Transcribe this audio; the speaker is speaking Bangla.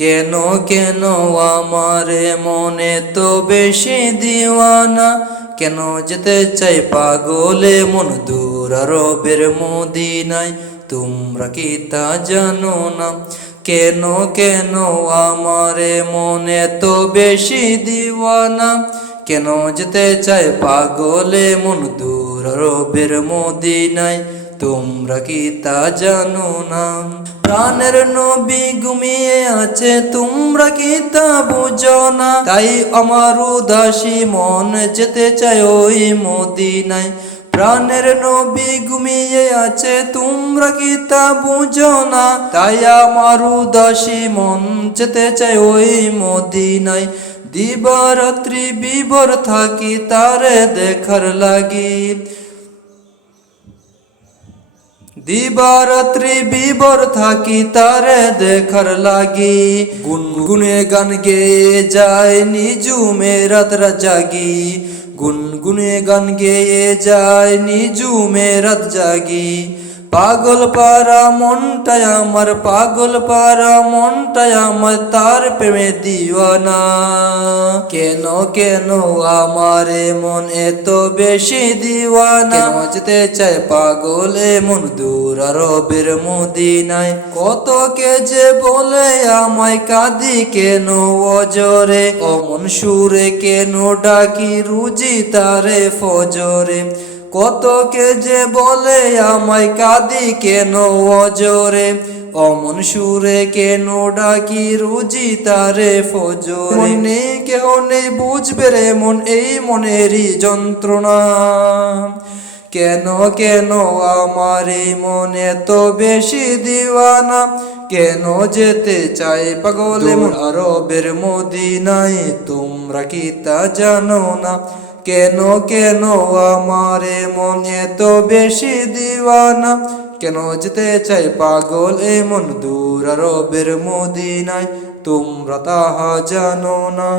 কেন কেন আমারে মনে তো বেশি দিওয়ানা, কেন যেতে চাই পাগলে মন দূর আরবের মদিনায়, তোমরা কি তা জানো না? কেন কেন আমারে মনে তো বেশি দিওয়ানা, কেন যেতে চাই পাগলে মন দূর আরবের মদিনায়, তোমরা কি তা জানো না? প্রাণের নবী ঘুমিয়ে আছে, তোমরা কি তা বুঝো না? তাই আমার উদাসী মন যেতে চায় ওই মদিনায়। প্রাণের নবী ঘুমিয়ে আছে, তোমরা কি তা বুঝো না? তাই আমার উদাসী মন যেতে চায় ওই মদিনায়। দিবারাত্রি বিভোর থাকি তারে দেখার লাগি, দিবারাত্রি বিভোর থাকি তারে দেখার লাগি। গুনগুনে গান গেয়ে যায় নিজুমে রাত জাগি, গুনগুনে গান গেয়ে যায় নিজুমে রাত জাগি। পাগল পারা মনটাই আমার, পাগল পারা মনটাই আমার, তার প্রেমে দিওয়ানা। কেন কেন আমারে মন এত বেশি দিওয়ানা, কেন যেতে চায় পাগলে মন দূর আরবের মদিনায়। কত কে যে বলে আমায় কাঁদি কেন অজরে, অমন সুরে কেন ডাকি রুজি তারে ফজরে। কত কে যে বলে আমায় কাঁদি কেন অজরে, অমন সুরে কেন ডাকি রুজি তারে ফজরে। মন নেই কেহ নেই বুঝবে রে মন এই মনেরই যন্ত্রণা। কেন কেন আমার এই মন এত বেশি দিওয়ানা, কেন যেতে চাই পাগলে মন আরবের মদিনায়, তোমরা কি তা জানো না? কেন কেন আমার মন এত বেশি দিওয়ানা, কেন যেতে চাই পাগল এ মন দূর আরবের মদিনায়, তোমরা তাহা জানো না?